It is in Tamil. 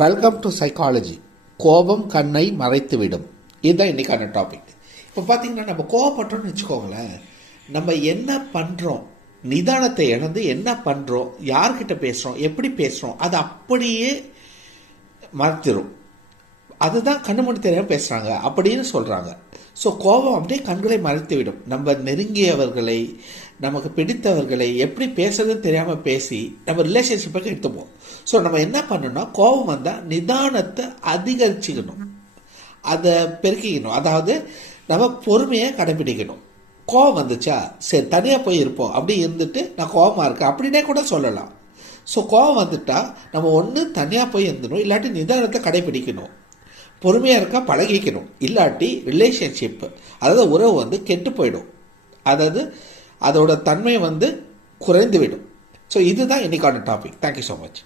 Welcome to psychology. கோபம் கண்ணை மறைத்துவிடும். இதுதான் இன்னைக்கான டாபிக். இப்போ பார்த்தீங்கன்னா நம்ம கோபப்பட்டோம்னு வச்சுக்கோங்களேன், நம்ம என்ன பண்ணுறோம், நிதானத்தை இழந்து என்ன பண்ணுறோம், யார்கிட்ட பேசுகிறோம், எப்படி பேசுகிறோம், அது அப்படியே மறைத்திரும். அதுதான் கண்ணு மூடி தெரியாமல் பேசுகிறாங்க அப்படின்னு சொல்கிறாங்க. ஸோ கோபம் அப்படியே கண்களை மறைத்து விடும். நம்ம நெருங்கியவர்களை, நமக்கு பிடித்தவர்களை எப்படி பேசுறதுன்னு தெரியாமல் பேசி நம்ம ரிலேஷன்ஷிப்புக்கு எடுத்துப்போம். ஸோ நம்ம என்ன பண்ணணும்னா, கோபம் வந்தால் நிதானத்தை அதிகரிச்சுக்கணும், அதை பெருக்கிக்கணும். அதாவது நம்ம பொறுமையை கடைபிடிக்கணும். கோபம் வந்துச்சா, சரி தனியாக போய் இருப்போம், அப்படி இருந்துட்டு நான் கோபமாக இருக்கேன் அப்படின்னே கூட சொல்லலாம். ஸோ கோபம் வந்துட்டா நம்ம ஒன்று தனியாக போய் இருந்துடணும், இல்லாட்டி நிதானத்தை கடைபிடிக்கணும். பொறுமையாக இருக்கா பழகிக்கணும், இல்லாட்டி ரிலேஷன்ஷிப், அதாவது உறவு கெட்டு போயிடும். அதாவது அதோட தன்மை குறைந்து விடும். ஸோ இதுதான் இன்னைக்கான டாபிக். Thank you so much.